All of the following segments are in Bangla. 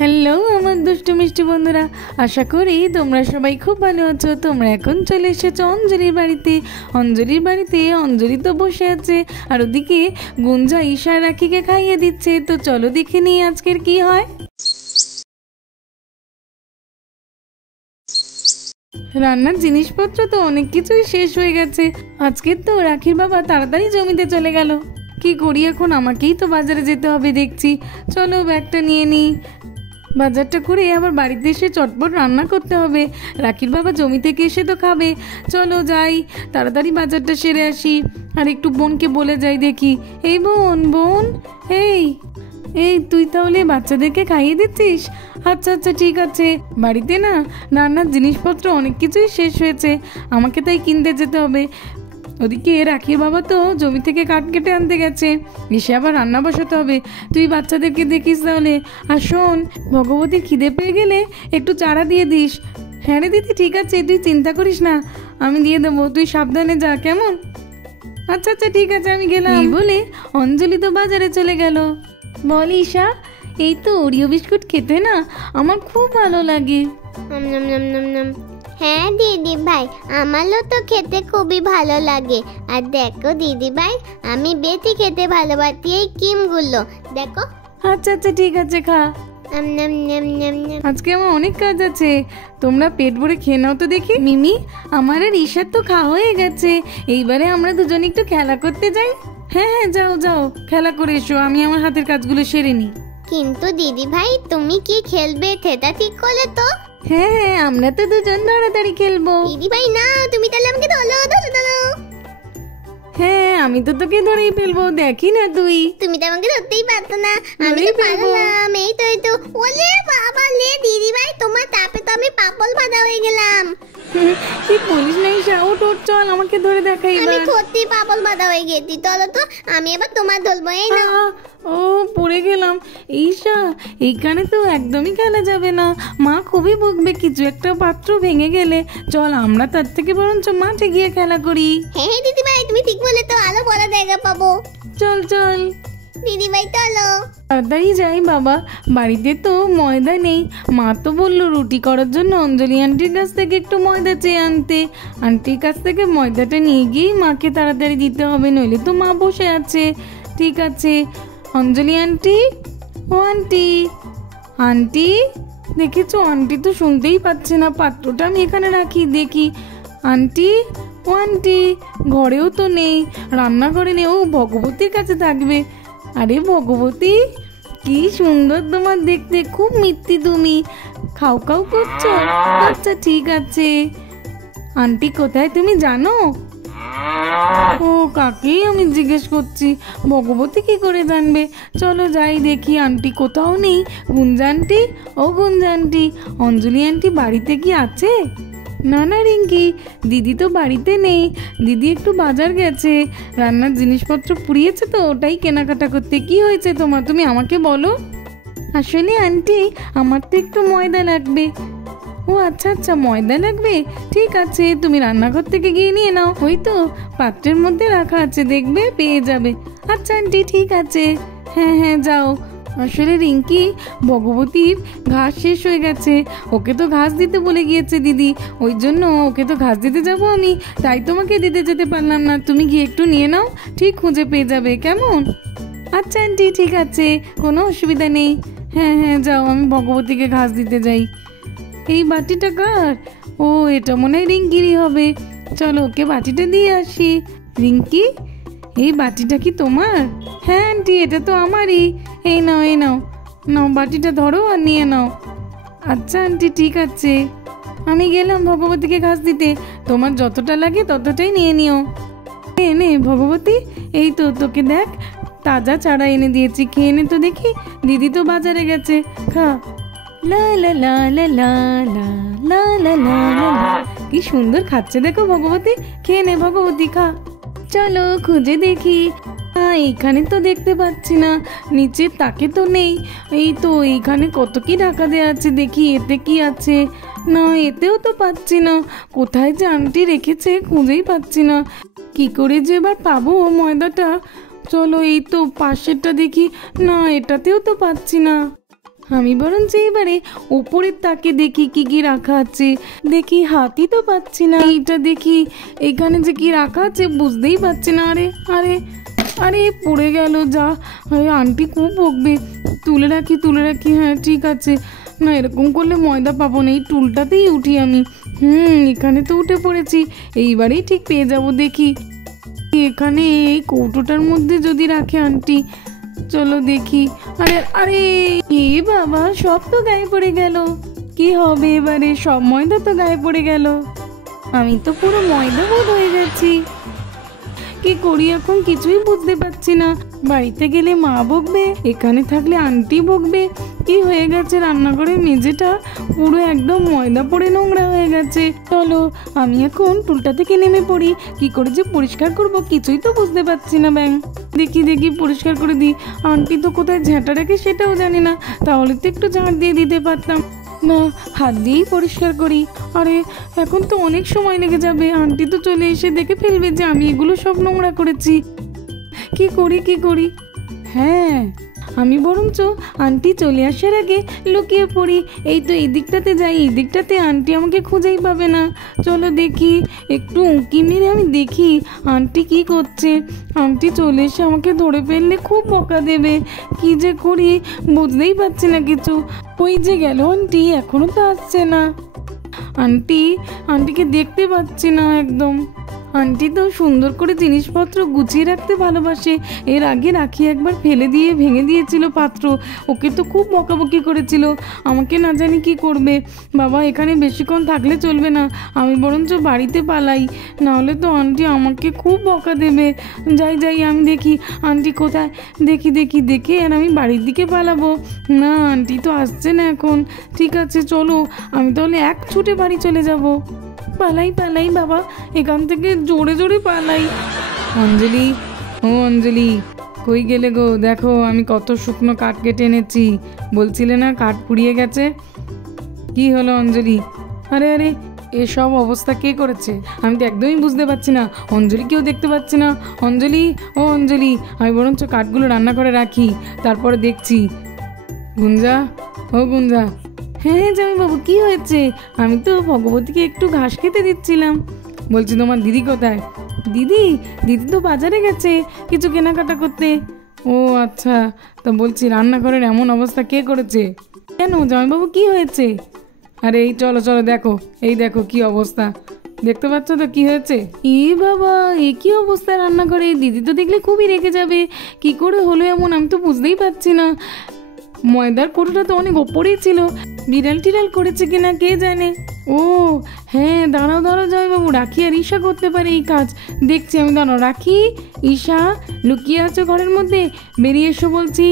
হ্যালো আমার দুষ্টু মিষ্টি বন্ধুরা, আশা করি তোমরা সবাই খুব ভালো আছো। তোমরা এখন চলে এসেছো অঞ্জলির বাড়িতে। অঞ্জলি তো বসে আছে, আর ওদিকে গুঞ্জা ঈশা রাখিকে খাইয়ে দিচ্ছে। তো চলো দেখে নিই আজকের কি হয়। রান্নার জিনিসপত্র তো অনেক কিছুই শেষ হয়ে গেছে। আজকের তো রাখির বাবা তাড়াতাড়ি জমিতে চলে গেল। কি করি এখন, আমাকেই তো বাজারে যেতে হবে দেখছি। চলো ব্যাগটা নিয়ে নিই, বাজারটা করে আবার বাড়িতে এসে চটপট রান্না করতে হবে। রাখির বাবা জমি থেকে এসে তো খাবে। চলো যাই, তাড়াতাড়ি বাজারটা সেরে আসি। আর একটু বোনকে বলে যাই দেখি। এই বোন, এই তুই তাহলে বাচ্চাদেরকে খাইয়ে দিচ্ছিস? আচ্ছা ঠিক আছে। বাড়িতে না রান্নার জিনিসপত্র অনেক কিছুই শেষ হয়েছে, আমাকে তাই কিনতে যেতে হবে। ওদিকে রাখির বাবা তো জমি থেকে কাঠ কেটে আনতে গেছে, এসে আবার রান্না বসাতে হবে। তুই বাচ্চাদেরকে দেখিস তাহলে। আর শোন, ভগবতীর খিদে পেয়ে গেলে একটু চারা দিয়ে দিস। হ্যাঁ রে দিদি, ঠিক আছে, তুই চিন্তা করিস না, আমি দিয়ে দেবো, তুই সাবধানে যা, কেমন? আচ্ছা ঠিক আছে, আমি গেলাম। এই বলে অঞ্জলি তো বাজারে চলে গেল। বল ঈশা, এই তো ওরিও বিস্কুট খেতে না আমার খুব ভালো লাগে। হ্যাঁ দিদি ভাই, আমারও তো খেতে খুবই ভালো লাগে। আর দেখো দিদি ভাই, আমি বেশি খেতে ভালোবাসি এই ক্রিমগুলো, দেখো। আচ্ছা ঠিক আছে, খা। আজকে আমার অনেক কাজ আছে, তোমরা পেট ভরে খেয়ে নাও তো দেখি। মিমি, আমার আর ঈশার তো খাওয়া হয়ে গেছে, এইবারে আমরা দুজন একটু খেলা করতে যাই। হ্যাঁ যাও খেলা করে এসো, আমি আমার হাতের কাজগুলো সেরে নিই। কিন্তু দিদি ভাই, তুমি কি খেলবে সেটা ঠিক করলে তো? হ্যাঁ, আমরা তো দুজন ধরাধরি খেলবো। দিদি ভাই না, তুমি তাহলে আমাকে ধরো। হ্যাঁ, আমি তো তোকে ধরেই ফেলবো, দেখি না তুমি তো আমাকে ধরতেই পারতো না। আমি তো পারলাম, এই তো ওলে বাবা লে দিদি ভাই, তোমার তাপে তো আমি পাগল বাঁধা হয়ে গেলাম। কি বলিস না ঈশা, ওঠ চল, আমাকে ধরে দেখাই। আমি সত্যি পাগল বাঁধা হয়ে গেছি। চলো তো, আমি এবার তোমার ধরবো। এই না, ও পড়ে গেলাম। ঈশা, এইখানে তো একদমই খেলা যাবে না, মা খুবই বকবে কিছু একটা পাত্র ভেঙে গেলে। চল, আমরা তার থেকে বরঞ্চ মাঠে গিয়ে খেলা করি। হ্যাঁ দিদি ভাই, তুমি ঠিক বলে তো, আলো বড় জায়গা পাবো। চল দিদি ভাই চলো। তাড়াতাড়ি যাই বাবা, বাড়িতে তো ময়দা নেই। মা তো বললো রুটি করার জন্য অঞ্জলি আন্টির কাছ থেকে একটু ময়দা চেয়ে আনতে। আন্টির কাছ থেকে ময়দাটা নিয়ে গিয়েই মাকে তাড়াতাড়ি দিতে হবে, নইলে তো মা বসে আছে। ঠিক আছে, অঞ্জলি আন্টি, ও আন্টি দেখেছো, আন্টি তো শুনতেই পাচ্ছে না। পাত্রটা আমি এখানে রাখি, দেখি। আন্টি, ও আন্টি, ঘরেও তো নেই, রান্নাঘরে নেই, ও ভগবতীর কাছে থাকবে। আরে ভগবতী, কি সুন্দর তোমার দেখতে, খুব মিথ্যি তুমি, খাও করছো? আচ্ছা ঠিক আছে। আন্টি কোথায় তুমি জানো? ও কাকেই আমি জিজ্ঞেস করছি, ভগবতী কি করে জানবে? চলো যাই দেখি, আন্টি কোথাও নেই। গুঞ্জা আন্টি, অঞ্জলি আন্টি বাড়িতে কি আছে? না রিঙ্কি, দিদি তো বাড়িতে নেই, দিদি একটু বাজার গেছে, রান্নার জিনিসপত্র পুড়িয়েছে তো ওটাই কেনাকাটা করতে। কি হয়েছে তোমার, তুমি আমাকে বলো। আসলে আন্টি, আমার তো একটু ময়দা লাগবে। ও আচ্ছা ময়দা লাগবে, ঠিক আছে, তুমি রান্নাঘর থেকে গিয়ে নিয়ে নাও, ওই তো পাত্রের মধ্যে রাখা আছে, দেখবে পেয়ে যাবে। আচ্ছা আন্টি ঠিক আছে। হ্যাঁ যাও। আসলে রিঙ্কি, ভগবতীর ঘাস শেষ হয়ে গেছে, ওকে তো ঘাস দিতে বলে গিয়েছে দিদি, ওই জন্য ওকে তো ঘাস দিতে যাবো আমি, তাই তোমাকে দিতে যেতে পারলাম না। তুমি গিয়ে একটু নিয়ে নাও, ঠিক খুঁজে পেয়ে যাবে, কেমন? আচ্ছা আন্টি ঠিক আছে, কোনো অসুবিধা নেই। হ্যাঁ যাও, আমি ভগবতীকে ঘাস দিতে যাই। এই বাটিটা কার? ও, এটা মনে হয় রিঙ্কিরই হবে। চলো ওকে বাটিটা দিয়ে আসি। রিঙ্কি, এই বাটিটা কি তোমার? হ্যাঁ আন্টি, এটা তো আমারই। এই নাও বাটিটা ধরো আর নিয়ে নাও। আচ্ছা আন্টি ঠিক আছে, আমি গেলাম ভগবতীকে ঘাস দিতে, তোমার যতটা লাগে ততটাই নিয়ে নিও। নে ভগবতী, এই তো তোকে দেখ তাজা চারা এনে দিয়েছি, খেয়ে নে তো দেখি। দিদি তো বাজারে গেছে, খা। লা লা লা লা লা লা লা লা লা লা, কি সুন্দর খাচ্ছে দেখো ভগবতী, খেয়ে নে ভগবতী, খা। চলো খুঁজে দেখি, এইখানে তো দেখতে পাচ্ছি না, নিচের তাকে তো নেই। এই তো এইখানে কত কি ঢাকা দেওয়া আছে, দেখি এতে কি আছে। না, এতেও তো পাচ্ছি না, কোথায় যে আন্টি রেখেছে খুঁজেই পাচ্ছি না। কি করে যে এবার পাবো ময়দাটা? চলো এই তো পাশেরটা দেখি, না এটাতেও তো পাচ্ছি না। আমি বরঞ্চ এবারে ওপরের তাকে দেখি কি কি রাখা আছে। দেখি হাতই তো পাচ্ছি না। এইটা দেখি, এখানে যে কি রাখা আছে বুঝতেই পারছি না। আরে আরে আরে পড়ে গেল, যা আন্টি খুব বকবে। তুলে রাখি। হ্যাঁ ঠিক আছে। না এরকম করলে ময়দা পাবো না, এই টুলটাতেই উঠি আমি। এখানে তো উঠে পড়েছি, এইবারেই ঠিক পেয়ে যাব। দেখি এখানে এই কৌটোটার মধ্যে যদি রাখে আন্টি, চলো দেখি। আরে আরে এ বাবা, সব তো গায়ে পড়ে গেল। কি হবে এবারে? সব ময়দা তো গায়ে পড়ে গেল। আমি তো পুরো ময়দা বোধ হয়ে যাচ্ছি। কি করি এখন কিছুই বুঝতে পারছি না। বাড়িতে গেলে মা বকবে, এখানে থাকলে আন্টি বকবে। কি হয়ে গেছে, রান্নাঘরের মেঝেটা পুরো একদম ময়দা পড়ে নোংরা হয়ে গেছে। চলো আমি এখন টুলটা থেকে নেমে পড়ি। কি করে যে পরিষ্কার করব কিছুই তো বুঝতে পারছি না। দেখি পরিষ্কার করে দিই। আন্টি তো কোথায় ঝাঁটা রাখে সেটাও জানি না, তাহলে তো একটু ঝাঁট দিয়ে দিতে পারতাম। না, হাত দিয়েই পরিষ্কার করি। আরে এখন তো অনেক সময় লেগে যাবে, আন্টি তো চলে এসে দেখে ফেলবে যে আমি এগুলো সব নোংরা করেছি। কি করি? হ্যাঁ, আমি বরঞ্চ আন্টি চলে আসার আগে লুকিয়ে পড়ি। এই তো এই দিকটাতে যাই, এই দিকটাতে আন্টি আমাকে খুঁজেই পাবে না। চলো দেখি, একটু উঁকি মেরে আমি দেখি আন্টি কি করছে। আন্টি চলে এসে আমাকে ধরে ফেললে খুব বকা দেবে। কি যে করি বুঝতেই পারছি না কিছু। ওই যে গেল আন্টি, এখনো তো আসছে না। আন্টিকে দেখতে পাচ্ছি না একদম। আন্টি তো সুন্দর করে জিনিসপত্র গুছিয়ে রাখতে ভালোবাসে। এর আগে রাখি একবার ফেলে দিয়ে ভেঙে দিয়েছিল পাত্র, ওকে তো খুব বকাবকি করেছিল। আমাকে না জানি কি করবে। বাবা এখানে বেশিক্ষণ থাকলে চলবে না, আমি বরঞ্চ বাড়িতে পালাই, নাহলে তো আন্টি আমাকে খুব বকা দেবে। যাই আমি দেখি আন্টি কোথায়। দেখে আর আমি বাড়ির দিকে পালাবো। না আন্টি তো আসছে না এখন। ঠিক আছে চলো, আমি তাহলে এক ছুটে বাড়ি চলে যাব। পালাই বাবা, এখান থেকে জোরে পালাই। অঞ্জলি কই গেলে গো? দেখো আমি কত শুকনো কাঠ কেটে এনেছি, বলছিলে না কাঠ পুড়িয়ে গেছে। কি হলো অঞ্জলি? আরে এসব অবস্থা কে করেছে? আমি তো একদমই বুঝতে পারছি না। অঞ্জলি কেউ দেখতে পাচ্ছি না। অঞ্জলি, আমি বরঞ্চ কাঠগুলো রান্না করে রাখি, তারপরে দেখছি। গুঞ্জা, হ্যাঁ জামাইবাবু কি হয়েছে? আমি তো ভগবতীকে একটু ঘাস খেতে দিচ্ছিলাম। বলছি তোমার দিদি কোথায়? দিদি তো বাজারে গেছে কিছু কেনাকাটা করতে। ও আচ্ছা, তা বলছি রান্নাঘরের এমন অবস্থা কে করেছে? কেন জামাইবাবু কি হয়েছে? আরে এই চলো দেখো, এই দেখো কি অবস্থা, দেখতে পাচ্ছ তো কি হয়েছে? বাবা এ কি অবস্থা রান্নাঘরে? দিদি তো দেখলে খুবই রেগে যাবে। কি করে হলো এমন, আমি তো বুঝতেই পারছি না। ময়দার কৌটোটা তো অনেক ওপরেই ছিল, বিড়াল টিড়াল করেছে কিনা কে জানে। ও হ্যাঁ, দাঁড়াও জামাইবাবু, রাখি আর ঈশা করতে পারে এই কাজ। দেখছি আমি, দাঁড়াও। রাখি, ঈশা লুকিয়ে আছো ঘরের মধ্যে, বেরিয়ে এসো বলছি,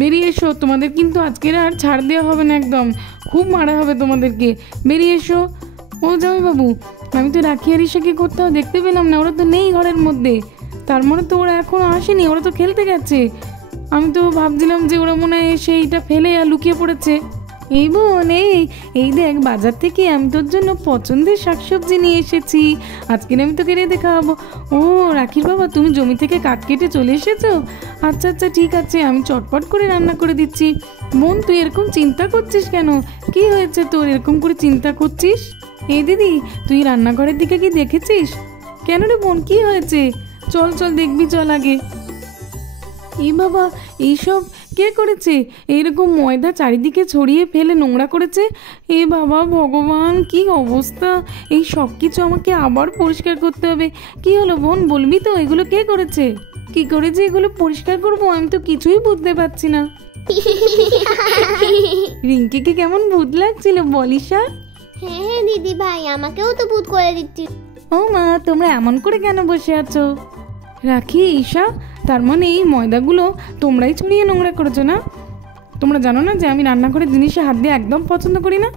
বেরিয়ে এসো। তোমাদের কিন্তু আজকের আর ছাড় দেওয়া হবে না, একদম খুব মারা হবে তোমাদেরকে। বেরিয়ে এসো। ও জামাইবাবু, আমি তো রাখি আর ঈশাকে কোথাও দেখতে পেলাম না, ওরা তো নেই ঘরের মধ্যে। তার মানে তো ওরা এখনো আসেনি, ওরা তো খেলতে গেছে। আমি তো ভাবছিলাম যে ওরা মনে হয় সেইটা ফেলে আর লুকিয়ে পড়েছে। এই বোন, এই দেখ বাজার থেকে আমি তোর জন্য পছন্দের শাকসবজি নিয়ে এসেছি, আজকে আমি তোকে রেঁধে খাওয়াবো। ও রাখির বাবা, তুমি জমি থেকে কাঠ কেটে চলে এসেছো? আচ্ছা ঠিক আছে, আমি চটপট করে রান্না করে দিচ্ছি। বোন তুই এরকম চিন্তা করছিস কেন? কি হয়েছে তোর এরকম করে চিন্তা করছিস? এই দিদি, তুই রান্নাঘরের দিকে কি দেখেছিস? কেন রে বোন, কি হয়েছে? চল দেখবি, চল আগে। বাবা, এইসব কে করেছে? এইরকম ময়দা চারিদিকে ছড়িয়ে ফেলে নোংরা করেছে। বাবা ভগবান, কি অবস্থা! এই সব কিছু আমাকে আবার পরিষ্কার করতে হবে। কি হলো বোন, বলবি তো এগুলো কে করেছে? কি করে যে এগুলো পরিষ্কার করবো আমি তো কিছুই বুঝতে পারছি না। রিঙ্কিকে কেমন ভূত লাগছিল বলিসা? হ্যাঁ দিদি ভাই, আমাকেও তো ভূত করে দিচ্ছি। ও মা, তোমরা এমন করে কেন বসে আছো? রাখি, ঈশা, তার মানে এই ময়দাগুলো তোমরাই ছড়িয়ে নোংরা করেছো না? তোমরা জানো না যে আমি রান্নাঘরের জিনিসে হাত দিয়ে একদম পছন্দ করি না?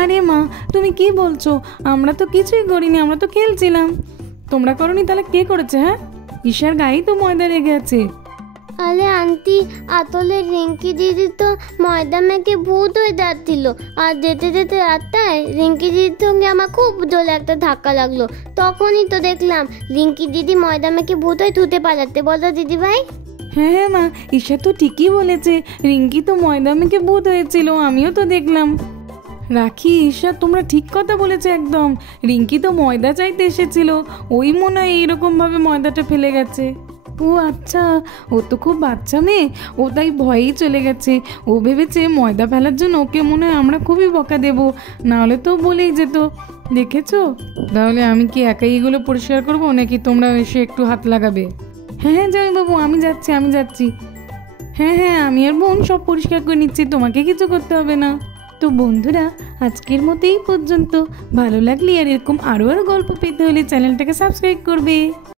আরে মা, তুমি কি বলছো? আমরা তো কিছুই করিনি, আমরা তো খেলছিলাম। তোমরা করনি, তাহলে কে করেছে? হ্যাঁ, ঈশার গায়েই তো ময়দা লেগে আছে। আরে আন্টি, আসলে রিঙ্কি দিদি তো ময়দা মেখে ভূত হয়ে যাচ্ছিল, আর যেতে রাস্তায় রিঙ্কি দিদির সঙ্গে আমার খুব জোরে একটা ধাক্কা লাগলো। তখনই তো দেখলাম রিঙ্কি দিদি ময়দা মেখে ভূত হয়ে ধুতে পালাতে। বলো দিদি ভাই। হ্যাঁ হ্যাঁ মা, ঈশা তো ঠিকই বলেছে, রিঙ্কি তো ময়দা মেখে ভূত হয়েছিল, আমিও তো দেখলাম। রাখি, ঈশা তোমরা ঠিক কথা বলেছে একদম, রিঙ্কি তো ময়দা চাইতে এসেছিল, ওই মনে হয় এইরকমভাবে ময়দাটা ফেলে গেছে। ও আচ্ছা, ও তো খুব বাচ্চা মেয়ে, ও তাই ভয়েই চলে গেছে। ও ভেবেছে ময়দা ফেলার জন্য ওকে মনে হয় আমরা খুবই বকা দেবো, নাহলে তো বলেই যেত। দেখেছো? তাহলে আমি কি একাই এগুলো পরিষ্কার করবো, নাকি তোমরা এসে একটু হাত লাগাবে? হ্যাঁ হ্যাঁ জামাইবাবু, আমি যাচ্ছি। হ্যাঁ হ্যাঁ, আমি আর বোন সব পরিষ্কার করে নিচ্ছি, তোমাকে কিছু করতে হবে না। তো বন্ধুরা, আজকের মতো এই পর্যন্ত। ভালো লাগলে আর এরকম আরও গল্প পেতে হলে চ্যানেলটাকে সাবস্ক্রাইব করবে।